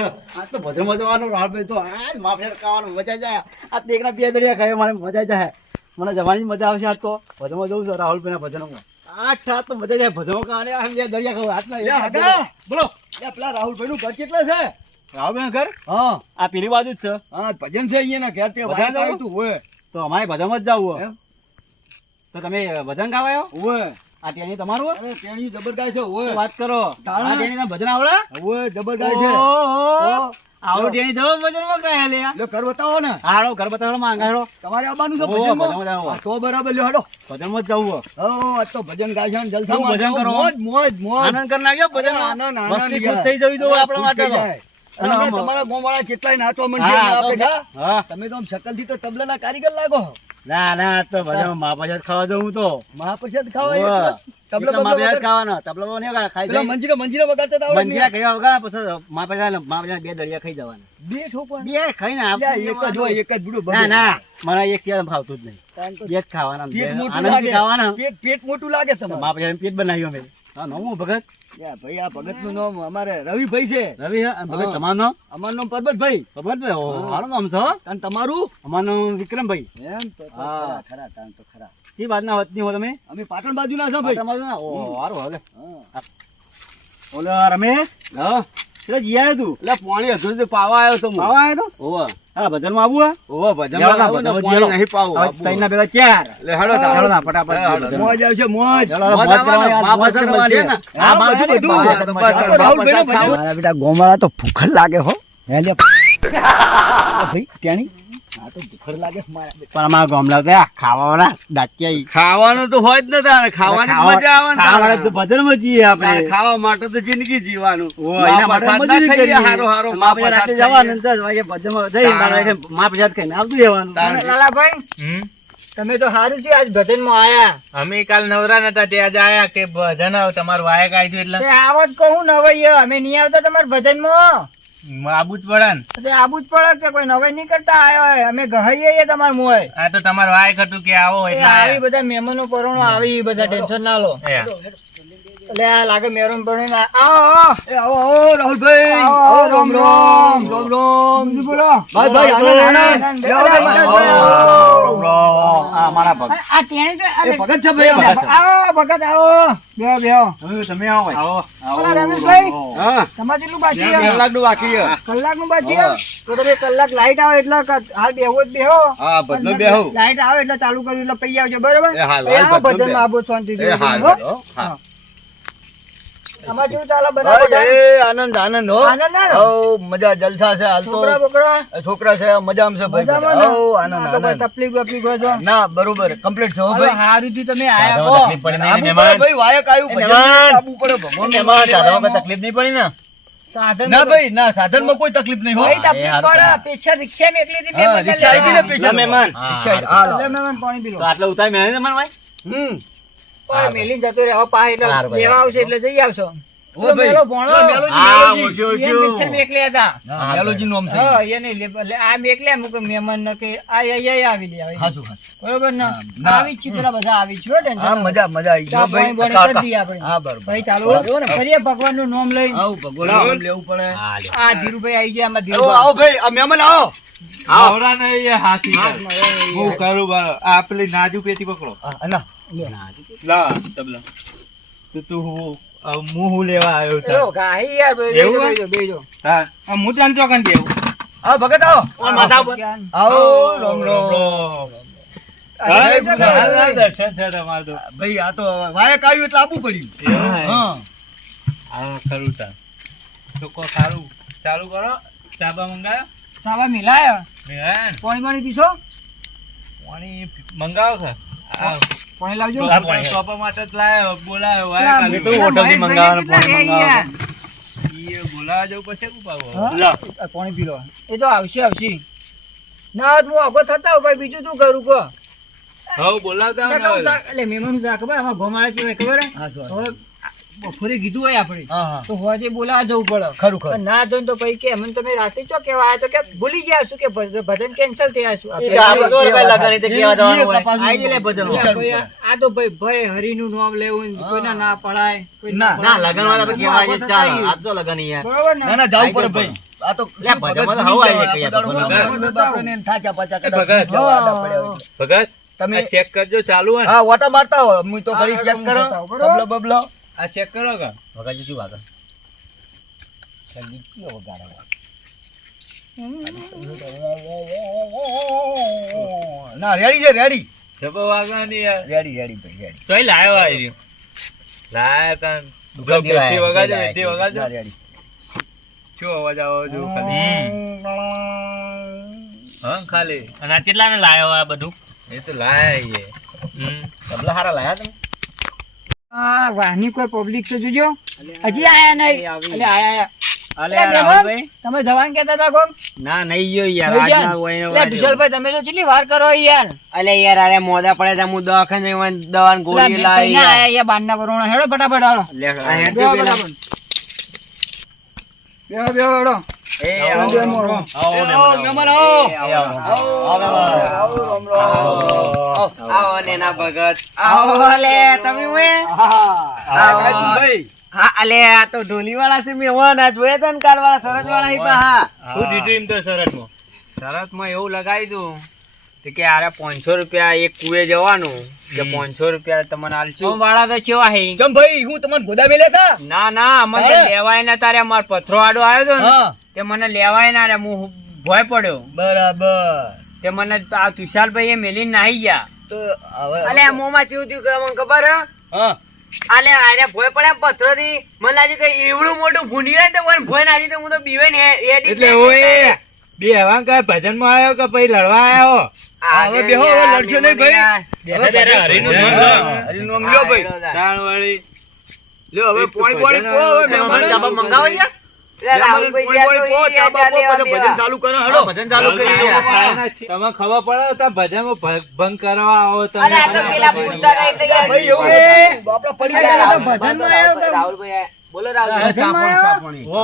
આજ તો બધો મજાવાનું રાહુલભાઈ તો આ માફેર ખાવાનું મજા જાય આ તેકના બે દરિયા ખાય મને મજા જાય મને જવાની મજા આવશે આજ તો ભજનમાં જવું છે રાહુલભાઈના ભજનમાં આઠ તો મજા જાય ભજનમાં ખાવાને આ બે દરિયા ખાવ હાથના બોલો પેલા રાહુલભાઈ નું ઘર કેટલા છે? રાહુલભાઈ ઘર હા આ પેલી બાજુ જ છે. હા ભજન છે અહીંયા ઘેર તે ભજન વાય તું હોય તો અમારે ભજનમાં જ જવું એમ? તો તમે ભજન ખાવા આવ્યો હોય આ ત્યાંની તમારું અરે તેણી જબરદસ્ત છે હોય વાત કરો તાણા. આ ત્યાંની ભજન આવડે હોય જબરદસ્ત છે આવડે ત્યાંની જવો ભજનમાં કયા લે લે ઘર બતાવો ને હાડો ઘર બતાવો માંગાડો તમારે આવવાનું છે ઓહો, ભજનમાં? ભજનમાં જાઓ. હા, તો બરાબર લ્યો હેડો ભજનમાં જ જવું આજ તો ભજન ગાય છે જલસા શું ભજન કરો? મોજ મોજ મોજ આનંદ કરી નાખ્યો ભજન આનંદ, આનંદ મસ્તી યાર. ખુશ થઈ જવી જોઈએ આપણા માટે તો. અને અને તમારા ગામવાળા કેટલાય નાચવા માંડ્યા હા, આપણે તો- ઘા. હા. તમે તો આમ શકલથી તો તબલાના કારીગર લાગો ના ના તો ભજનમાં મા પ્રસાદ ખાવા જવું તો મહાપ્રસાદ ખાવા ઓવે. તબલા મા પ્રસાદ બબલા ખાવાનો તબલો નહીં ખાઈ પેલા મંજીરા વગાડતા તો આવડે મંજીરા નહીં. કયા વગર પછી મા પ્રસાદ બે દરિયા ખાઈ જવાના બે છોકરા બે ખાઈને લ્યા, એક જ હોય, એક જ બુડું ના બધું. ના મને એક શેર ભાવતું જ નહીં કારણ કે બે જ ખાવાના પેટ મોટું આનંદથી લાગે. ખાવાના પેટ મોટું લાગે તમારે. મા પ્રસાદ પેટ બનાવ્યું અમે હા નવું ભગત યા ભાઈ આ ભગતનું નામ અમારે રવિભાઈ છે. રવિ હા, ભગત હા. તમારું નામ અમારું નામ પરબતભાઈ. ભગતભાઈ ઓહો, હા. સારું નામ છે હો. અને તમારું? અમારું નામ વિક્રમભાઈ એમ તો હા. ખરા ખરા તાન તો ખરા. શી બાજના વતની હો તમે અમે પાટણ બાજુના છો ભાઈ. પાટણમાં છો ને? ઓહો, સારું હવે હા. ઓલો રમેશ હા. એટલે જી આવ્યો તું એટલે પાણી હજુ સુધી પાવા આવ્યો તો હું. આવા આવ્યો તો ઓવા. હા ભજનમાં આવું હા ઓવા ભજનમાં જાઓ, આવું ને, ભજનમાં પાણી જાઓ. નહીં પાવું. હવે ત્રણના ભેગા ચાર એટલે હેડો તાણ. હેડો ના, ફટાફટ હેડો. મોજ આવશે મોજ. ચાલો, મોજ મોજ આવવાના. કરવાની, મા મોજ પ્રસાદ કરવાની. મળશે ને? હા, હા, બધું બધું. બધું. આ તો રાહુલભાઈનો ભજન. મારા બેટા ગોમાળા તો ભૂખડ લાગે હો ભાઈ ત્યાંની આ તો ભૂખડ લાગે પણ અમારા ગામડા તો આ ખાવાવાળા ડાચિયા ખાવાનું તો હોય જ ને તારે. ખાવાની જ મજા આવે ને ખાવાવાળા તો તારે. ભજનમાં જઈએ તારે આપણે ખાવા માટે તો જિંદગી જીવવાનું. એના માટે મા પ્રસાદ મજૂરી ના ખાઈએ, કરીએ. હારો હારો મા મા પ્રસાદ રાતે પ્રસાદ જવાનું ને 10 વાગે ભજનમાં જઈ તાણે. મા પ્રસાદ ખાઈને આવતું રહેવાનું તાણે. લાલાભાઈ તમે તો સારું છે આજ ભજન માં આયા અમે કાલ નવરા નતા તે આજે આયા કે ભજન આવ તમારું વાયક આવી એટલે તે આવો જ કહું નવાઈ અમે નહીં આવતા તમારા ભજન માં આબુ જ પડે ને. તે આબુ જ પડે કે કોઈ નવાઈ નહીં કરતા આયો હોય અમે ગહાઈએ તમાર મોય આ તો તમારું વાયક હતું કે આવો એ એટલે આવી આયા. બધા મહેમાનો પરોણો આવી બધા ટેન્શન ના લો એ. એટલે આ લાગે મેરોન પરોણો આવો આવો એ આવો આવો રાહુલભાઈ. આવો, આવો, રામ રામ રામ. રામ રામ. બીજું બોલો ભાઈ ભાઈ આનંદ આનંદ. બેહો, આવો, બેહો, આવો, બેહો. આવો. આ મારા ભગત આ તેણી તો એ ભગત છે ભાઈ ભગત અમે. છે. આવો ભગત આવો બેહો બેહો તમે આવો આવો ઓલા રમેશભાઈ હા. તમારે કેટલું બાકી છે? કલાકનું બાકી છે. કલાકનું બાકી છે? તો તમે કલાક લાઈટ આવે એટલે હાલ બેહવો જ બેહો હા, ભજનો બેહો. લાઈટ આવે એટલે ચાલુ કર્યું એટલે પૈ આવજો બરોબર એ હાલ, એ હાલ, આવો ભજનો ભજનમાં બેહો. આવો શાંતિથી એ હાલ, હો? હો. હા. આમાં કેવું ચાલે બધા ભાઈ, બધા? એ આનંદ આનંદ હો. આનંદ ના ને? હઉ, મજા જલસા છે હાલ તો. છોકરા બોકરા છોકરા છે મજામાં છે ભાઈ. મજામાં ને? હઉ, આનંદ આ તો કોઈ આનંદ. તકલીફ બકલીફ હોય તો ના બરોબર કમ્પ્લીટ છે હો હવે ભાઈ. હારુંથી તમે આયા સાધામાં હો. તકલીફ પડી નહીં, આબુ મહેમાન. પડે ભાઈ, વાયક આવ્યું, ભજન મહેમાન. આબુ પડે, ભગવાન એમાં સાધામાં લેવાય. કોઈ તકલીફ નહીં પડી ને સાધન ના ભાઈ ના સાધનમાં કોઈ તકલીફ નહીં હો. ભાઈ એ તકલીફ હારું પડે ચાલે. પેછા રિક્ષા મેકલી હતી હા, મેં રિક્ષા આવી ગઈ ને પેશન્ટ. લે મહેમાન. રિક્ષા આવી. હા. હાલ, એટલે હાલ. મહેમાન પાણી પી લો તો આટલો ઉતાર મેં તમારે ભાઈ હમ. પણ મેલીને જતો રહે હવે પા એટલે હારું ભાઈ. લેવા આવશે એટલે જઈ આવશો ઓ ભાઈ. મેલો ભણો. ઓ મેલોજી, હા, મેલોજી. ઓછું, એને ઓછું. પિક્ચર મેકલ્યા હતા હા, મેલોજી નું નામ છે. હા એને આ મેકલ્યા મુકે મહેમાન ને કે આ અહીંયા આવી લે આવી હાચું, હાચું. બરોબર ને ના. આવી જ છે પેલા બધા આવી છે હો, ટેન્શન હા, ના મજા મજા આવી ચા ગયો ભાઈ. પાણી બોણી કરી દઈએ આપણે. હા, બરોબર. ભાઈ ચાલો જો ને ફરીએ ભગવાન નું નામ લઈ આવું ભગવાનનું નામ લેવું પડે. હા લે આ ધીરુભાઈ આવી ગયા આમાં આવો, આવો ધીરુભાઈ ભાઈ, આ મહેમાન આવો. નવરા નહીં એ હાથી કરે. એ હું કરું બાર. આ પેલી નાજુ પેટી પકડો. હા, ના. લાવ તબલા. તો તું હું લેવા આવ્યો એલો છું. ગાહી યાર એવું હે? બેજો બેજો હા આ હું ત્યાં ચોકન દેવું. આવો, ભગત આવો. ઓય માથા ઉપર. આવો, રામ રામ. હા, જય ના, દર્શન છે તમારે તો. ભાઈ આ તો વાયક આવ્યું એટલે આપવું પડ્યું. એવું હે? હા. હા ખરું તાર. તો કો સારું ચાલુ કરો. ચાબા મંગાયો સાવા મિલાય મેં પાણી પાણી પીશો પાણી મંગાવો છે. આ પાણી લાવજો આ પાણી. સોપા માટે જ લાયો બોલાયો પેલા વાય તો હોટલથી મંગાવવાનું, કેટલા પાણી રે યાર? ઈ બોલાવા જવું પછી શું પાવો. હા? લો. આ પાણી પી લો એ તો આવશે આવશે ના હોત હું આગો થતા હોઉં, ભાઈ બીજું શું કરું કહો હવ બોલાવતા ના આવો કહું ને. એટલે મહેમાન ખબર આમાં ગોમાળા કેવાય ખબર હે? હા, શું? હવે બપોરે કીધું હોય આપણે હા હા તો હોજે બોલાવા જવું પડે ખરું ખરું પણ ના જોઈને તો પછી કે અમને તમે રાતે ચો કેવા આયા તો કે ભૂલી ગયા શું કે ભજન કેન્સલ થયા શું એ તો આપણે તો ભાઈ લગાડી તે કેવા જવાનું હોય. આઈ જલે ભજન આ તો ભાઈ હરિનું નામ લેવું ને કોઈના ના પડાય કોઈ ના, ના લગન વાળા ભાઈ કેવા છે ચાલ આજ તો લગન યાર. બરોબર ને ના ના જાવું પડે ભાઈ આ તો લે, ભજનમાં તો હવા આવી જાય કઈ બાપરોને એમ થાક્યા પાછા કદાચ ભગત. જવા આડા પડ્યા હોય. ભગત તમે આ ચેક કરજો ચાલુ હોય ને? હા ઓટા મારતા હો હું તો કરી ચેક કરો બરોબર. બબલો બબલો આ ચેક કરો કે વગાડજો શું વાગે? ના રેડી છે રેડી જબો વાગવાની યાર રેડી રેડી ભાઈ રેડી તોય લાયો આવી રહ્યો લાયા તાન દુકાનથી બેટી લાયા, વગાડજો લાયા, બેટી વગાડજો ના, રેડી શું અવાજ આવો જો ખાલી હા ખાલી અને આ કેટલા ને લાયો આ બધું એ તો લાયા તબલા હારા લાયા તમે? આ વાહની કોઈ પબ્લિક છે જોજો હજી આયા નહીં એટલે આયા અલે અરે રાહુલભાઈ. તમે જવાન કહેતા હતા કોમ ના નહીં ગયો યાર નહીં આજના ગયા? હોય ને એટલે વિશાલભાઈ તમે તો કેટલી વાર કરો યાર અલે યાર અરે મોદા પડે તો હું દવાખાને જઈને દવાની એટલે ગોળી મેં લાવી કહીને આયા યાર બારના પરોણા હેડો ફટાફટ હાલો લે આ હેડ બેહો પેલા. ફટાફટ. બેહો બેહો હેડો એ આવો, આવો. આવો ને ના ભગત આવો લે તમે ઓએ હા અલે આ તો ઢોલી વાળા છે મેં હોના જોયા તા ને કાલ વાળા સરસ વાળા ઈ પા હા શું જીતું એમ તો શરતમાં શરતમાં એવું લગાવી દઉં તો કે આરે 500 રૂપિયા એક કુએ જવાનું કે 500 રૂપિયા તમને આલશું વાળા તો કેવા હે કેમ ભાઈ હું તમને ગોદા મેલ્યા તા ના ના અમને હા. લેવાય ના તારે અમાર પથરો આડો આવ્યો તો ને હા તે મને લેવાય ના રે હું ભોય પડ્યો બરાબર તે મને આ તુષારભાઈ એ મેલીને નાહી ગયા તો હવે અલે મોમાં ચેવું થયું કે મને ખબર હે હા આલે આરે ભોય પડ્યા પથરો થી મને લાગ્યું કે એવડું મોટું ભૂંડી હોય તો મને ભોય નાખી તો હું તો બીવે ને એટલે ઓય બે હવા કઈ ભજન માં આવ્યો કે પછી લડવા આવ્યો હવે બેહો, હવે લડશો નહીં ભાઈ. બેઠા બેઠા હરીનું નામ લો. હરીનું નામ લ્યો ભાઈ. તાણ વાળી લ્યો હવે પોણી પોણી પો હવે મહેમાન ચાબા મંગાવો યાર પોણી પોણી પો ચાબા પો પછી ભજન ચાલુ કરો હેડો ભજન ચાલુ કરી તમે ખબર પડે તો ભજનમાં ભંગ કરવા આવો તમે અરે આ તો પેલા પૂછતા નહીં એટલે યાર. ભાઈ એવું છે બાપડા પડી અરે આ તો ગયા ભજનમાં આવ્યો કે રાહુલભાઈ બોલો રાહુલભાઈ. ભજનમાં આવ્યો? ઓ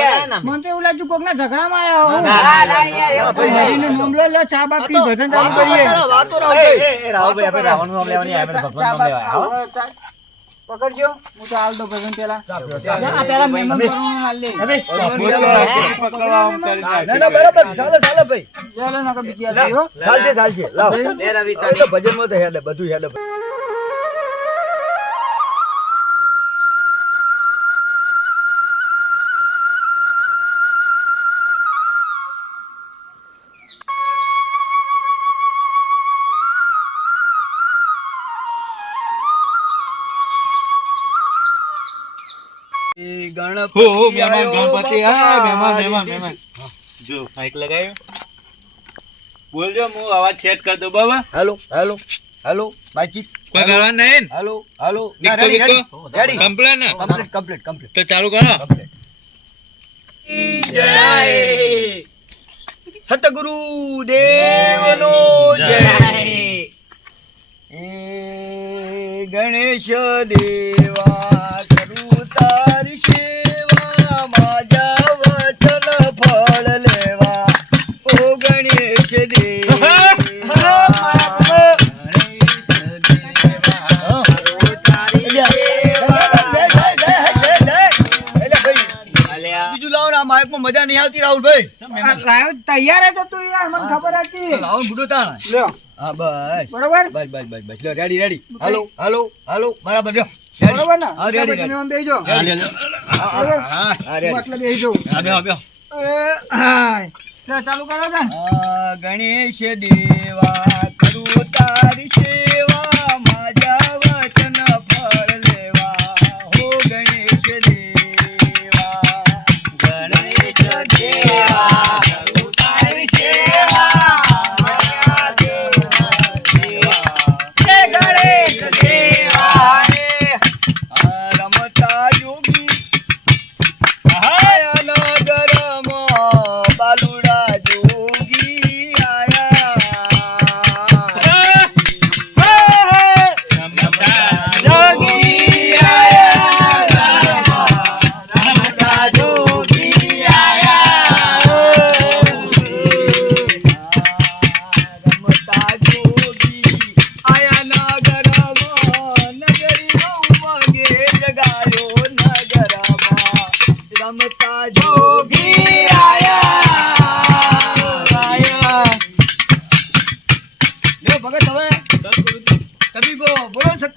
યાર. મને તો એવું લાગ્યું કોકના ઝઘડામાં આવ્યા હો. ના, ના, યાર, એવું ભાઈ નહીં. હરીનું નામ લો, લો, ચા બા પી, ભજન ચાલુ કરીએ. વાતો રાહુલભાઈ. પકડજો, હું તો હાલ દઉં ભજન પેલા. આ પેલા મહેમાન પરોણા હાલ લે. પકડવા આમ કરી ના ના બરાબર ચાલે ચાલે ભાઈ ચાલો, નકર બીજી આવી હો. ચાલશે ચાલશે લાવ લે રવિ હવે તો ભજનમાં તો હેડે બધું હેડે હો હો મહેમાન ગણપતિ હા મહેમાન જો માઈક લગાવ્યો બોલજો હું અવાજ સેટ કરી દઉં બાબા હેલો હેલો હેલો બાતચીત કોઈ કરવાનું નહીં ને? હેલો હેલો દીકતો દીકતો રેડી કમ્પ્લેન ને કમ્પ્લીટ કમ્પ્લીટ કમ્પ્લીટ તો ચાલુ કરો સતગુરુ દેવનો જય એ ગણેશ દેવા કરું તારી સેવા માજા વચન ફળ લેવા ઓ ગણેશ દેવા બીજું લાવો ને આ માઇકમાં મજા નહીં આવતી રાહુલભાઈ આ લાયો તૈયાર જ હતું યાર, મને ખબર હતી. લાવો ને બુડો તાણ લ્યો, હા બસ બરોબર? બસ બસ બસ બસ લ્યો રેડી રેડી હાલો હાલો હાલો બરાબર લ્યો બરોબર ને? હા રેડી તમે આમ બેસજો. રેડી બરોબર? હા હું રેડી આટલે બેસી જાઉં. હાય. લ્યો, ચાલુ કરો ને. ગણેશ દેવા કરું તારી સેવા માજા વચન ફળ લેવા હો ગણેશ દેવા ગણેશ દેવા કરું તારી સેવા માજા હે ગણેશ દેવા રમતા યોગી આયા નગરમાં બાલુડા જોગી આયા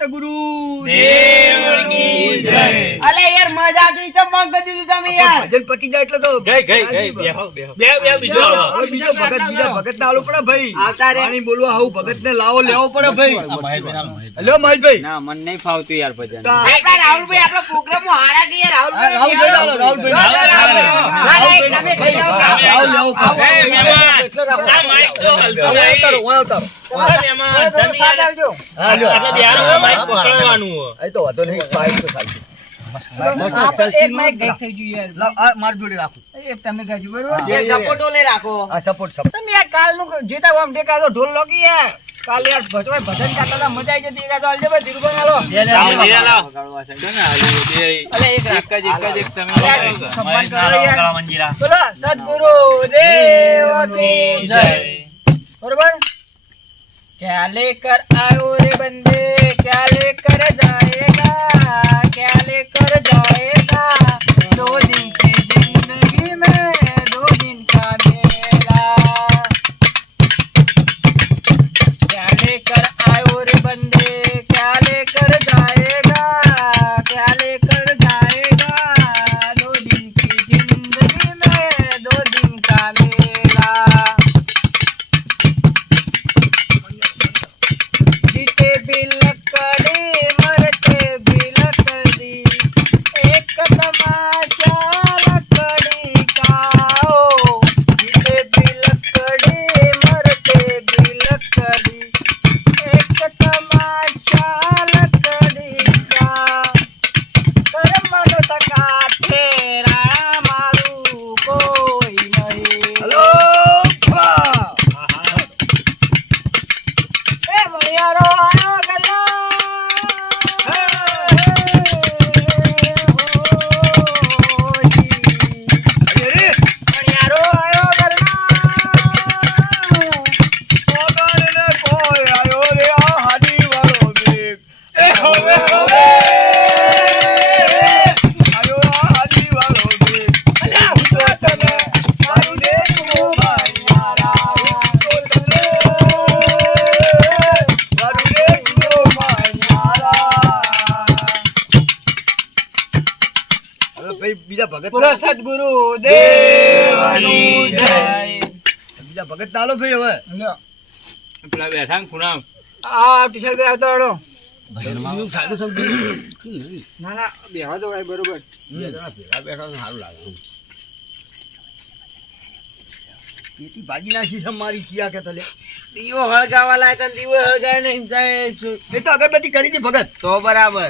સતગુરુ દેવની જય. અલે યાર મજા આવી છે મગ દીધું તમે યાર ભજન પટી જાય એટલે તો ગઈ બેહો બીજો આવો. હવે બીજા ભગત ના આલો પડે ભાઈ આવતા રે. પાણી બોલવા આવું ભગત ને લાવો લેવો પડે ભાઈ હેલો મહેશભાઈ ના મન નહીં ફાવતું યાર ભજન તા- આપડા રાહુલભાઈ આપડા પ્રોગ્રામ હારા કે યાર રાહુલભાઈ ચાલો, રાહુલભાઈ. તમે કહી જાઓ કે લાવો, લેવો પડે. એ મહેમાન, આ માઈક તો હલતો હવે નહીં. ઉતારો, હવે ઉતારો. હા, મહેમાન, તમે યાર આવજો હા, લ્યો. આપણે બેહાડો, માઈક પકડવાનું હોય. એ તો વાંધો નહીં, પાઇપ તો ચાલશે. એક માઈક ગઈ થઈ ગયું યાર લાવ, આ મારી જોડે રાખો. એક તમે ગાજો બરોબર એ સપોર્ટો લે રાખો આ સપોર્ટ સપોર્ટ. તમે યાર કાલનું જેતા આમ દેખાતો ઢોલ લોગી યાર કાલે યાર ભજન ગાતા હતા મજા આવી જતી એકાદો આલજે ભાઈ ધીરુભાઈ હાલો લાવો, લીધા લાવો. છે ને, હાલી બે. અલે એક એક જ તમે યાર, લાવો. સન્માન કરો યાર. બોલો સદગુરુ દેવની જય બરોબર क्या लेकर आयो रे बंदे क्या लेकर जाएगा क्या लेकर जाएगा 2 दिन की जिंदगी में 2 दिन का मेला क्या लेकर आयो रे बंदे क्या लेकर जाएगा क्या लेकर जाएगा 2 दिन की जिंदगी में 2 दिन का मेला जीते भी लकड़ी मरते भी लकड़ी एक तमाशा लकड़ी का हो जीते भी लकड़ी मरते भी लकड़ी एक तमाशा लकड़ी का कर्म नो तका तेरा मारू कोई नहीं હેલો વાહ. એ મણિયારો આયો ગલ્લા અરે રે. મણિયારો આયો ગલ્લા ઓગાળીને કોઈ આયો રે આ હાડી વાળો બેગ. એ હવે હવે. આયો આ હાડી વાળો બેગ. અલ્યા હું તો તને મારું દેખું ભાઈ મારા. મારું દેખું ભાઈ મારા. હવે ભાઈ બીજા ભગત બોલો સદગુરુ દેવની જય. બીજા ભગત ચાલો ભાઈ હવે પેલા બેઠા ને ખૂણામાં. આ ટીશર્ટ બે આવતો હડો બીજું સાદું સમજી ના ના બેહવા દો ભાઈ બરોબર પેટી ભાજી નાખી છે મારી ચિયા કે તલે દીવો હળગાવા લાયક અને દીવો હળગાય નહીં જાય એ તો અગરબત્તી કરી છે ભગત તો બરાબર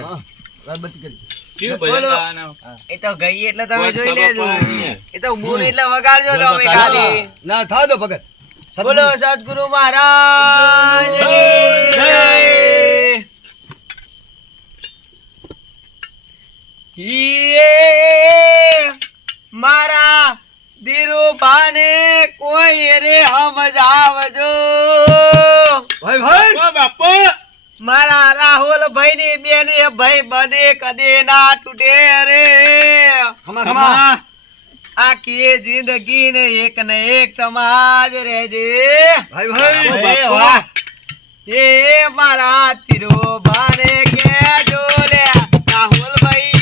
અગરબત્તી કરી કેવું ભજન ગાવાનું? એ તો ગઈ એટલે તમે કોઈ જોઈ ખબર લેજો પડે. એ તો મૂળ એટલે વગાડજો તમે ખાલી ના થાવ દો ભગત બોલો સદગુરુ મહારાજ જય. મારા ધીરુભાને કોઈ રે સમજાવજો ભાઈ ભાઈ ઓ બાપુ! મારા રાહુલ ભાઈ ની બેની ભાઈ બને કદે ના તૂટે રે ખમા ખમા આખી જિંદગી ને એક સમાજ રહેજે ભાઈ ભાઈ એ વાહ એ મારા ધીરુભાને કેજો લે રાહુલ ભાઈ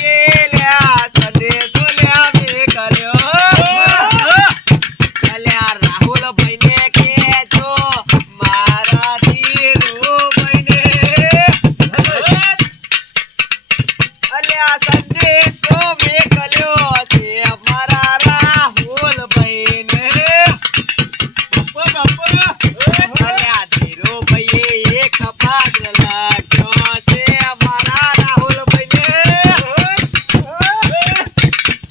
લે સંદેશો લે મેકલ્યો અલ્યા રાહુલ ભાઈ ને કેજો મારા ધીરુભાઈ ને અલ્યા સંદેશો મેકલ્યો છે મારા રાહુલ ભાઈ ને અલ્યા ધીરુભાઈએ એક પાત્ર લખ્યો છે મારા રાહુલભાઈ ને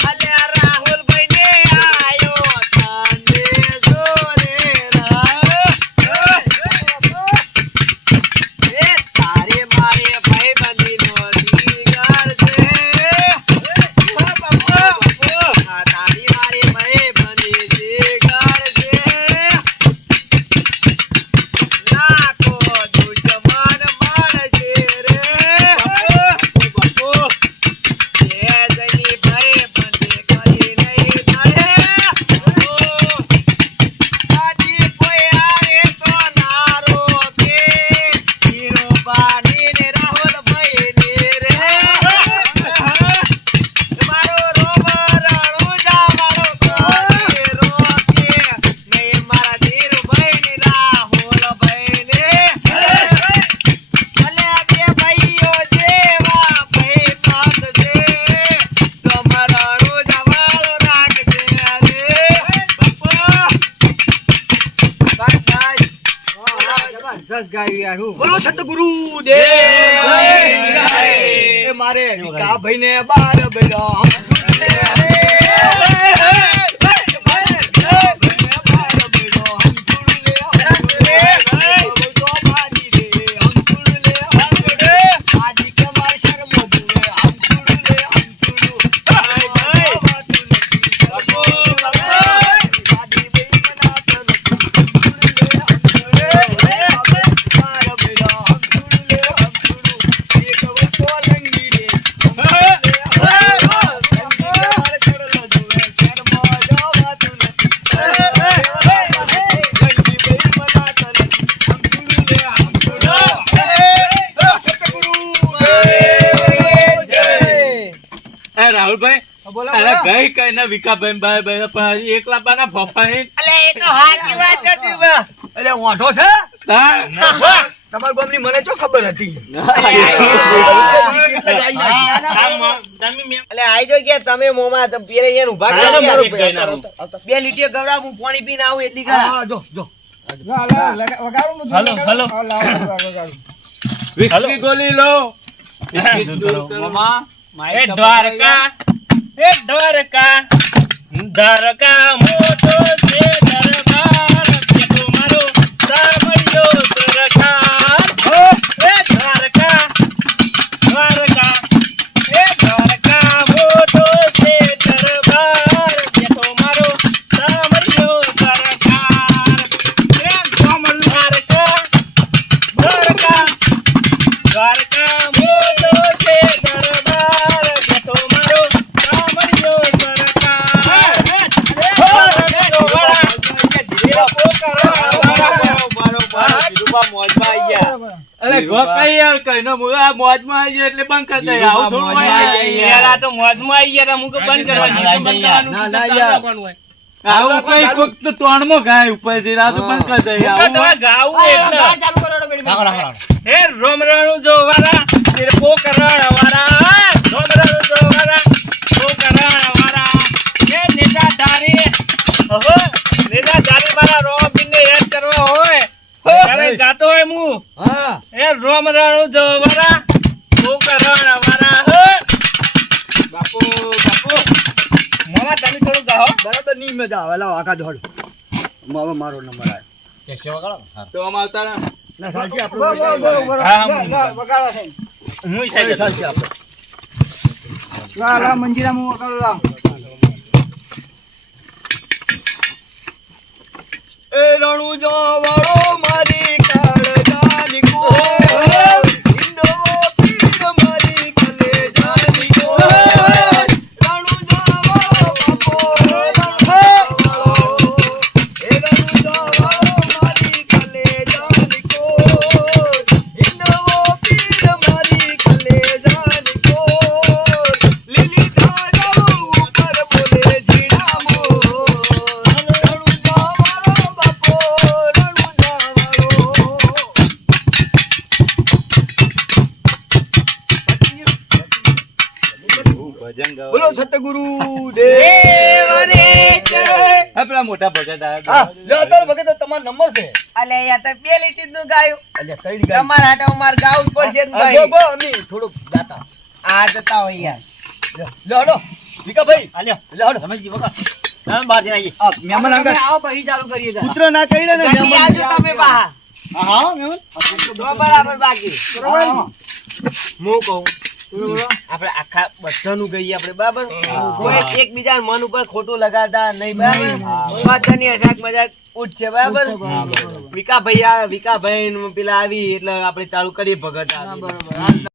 અલ્યા રાહુલભાઈ ને આયો સંદેશો રે એ તારે મારે ભાઈ બંધી નો દીકર છે ગાયું યાર હું બોલો સતગુરુ દેવ એ મારે વિકા ભાઈ ને બાર બેડા રાહુલભાઈ બોલો અરે ગઈ કઈ ના વિકાભાઈ બાય બાય પણ હજી એકલા બાના ફફાઈ એટલે વાંઢો છે હા તમારા ગામની મને શું ખબર હતી એટલે આઈ જો કે તમે મોમાં તો પેરે યાર ઊભા હા, કરો મારું યાર. કઈ ના આવું. બે લીટીઓ ગવડાવ હું પાણી પીને આવું એટલી કરા હા જો જો વિક્સી ગોલી લો એ દ્વારકા દ્વારકા મોટો છે દરબાર પેટો મારો સાંભળ્યો સરકાર એ દ્વારકા એ દ્વારકા મોટો છે દરબાર પેટો મારો સાંભળ્યો સરકાર એ દ્વારકા મોટો છે દરબાર પેટો મારો સાંભળ્યો અરે ગોકાઈ યાર કઈ નો મુલા મોજમાં આવી જાય એટલે બંધ કરી દે આવું થોડું હોય યાર તો મોજમાં આવી ગયા મુક બંધ કરવાની આવું કઈ કોક તો તોણમાં ગાય ઉપર થી રાત બંધ કરી દે આવું ગાવું એટલે હે રોમરાણું જો વારા તેરે પોકરણ વારા રોમરાણું જો વારા પોકરણ વારા હે નેતા ધારી ઓહો નેતા ધારી મારા રોબિન ને યાદ કરવા હોય ત્યારે ગાતો હોય હું હા હે રોમરાણું જો વારા પોકરણ વારા હો બાપુ મામા તમે થોડું ગાઓ બરાબર ની મજા આવે લાવ આકા દોડ મારો નંબર આવ્યો તો આમ આવતા ને ના સાચી આપણે હા વગાડો છે હું સાહેબ સાચી આપણે લા મંજીરા મુ વગાડો લા એ રણુ જવાળો મારી કાળજાની કો ઇન્દો પીર મારી કલેજાની કો રણુ જવાળો બાપો રણુ જવાળો એ રણુ જવાળો મારી કલેજાની કો ઇન્દો પીર મારી કલેજાની કો લીલી ધારાઓ ઉપર બોલે જીણા મો રણુ જવાળો બાપો રણુ જવાળો ભજન ગાવ બોલો સતગુરુ દેવ હા પેલા મોટા ભગત હા આવ્યા લો તાર વગર તો તમારો નંબર છે અલે યાર તો બે લીટી નું ગાયું અલ્યા કઈ ગાય તમારા હાટે અમાર ગાવું જ પડશે ને આ ભાઈ બો અમી થોડું ગાતા આ જતા હોય યાર લો હડો વિકા ભાઈ આલ્યો લે હડો સમજી વગર તમે બહાર જઈને આવીએ આ મહેમાન તમે આગળ આવો પછી ચાલુ કરીએ જરા. પુત્ર ના ચડે ને જલ્દી મહેમાન આવજો તમે પાહા હા મેમન તો બરાબર બાકી બરાબર. હું કહું આપણે આખા બધાનું ગઈએ આપણે બરાબર કોઈ એકબીજા મન ઉપર ખોટું લગાડતા નહીં બરાબર બધાની હસાક મજાક ઉઠશે બરાબર વિકાભાઈ પેલા આવી એટલે આપણે ચાલુ કરીએ ભગત આવી.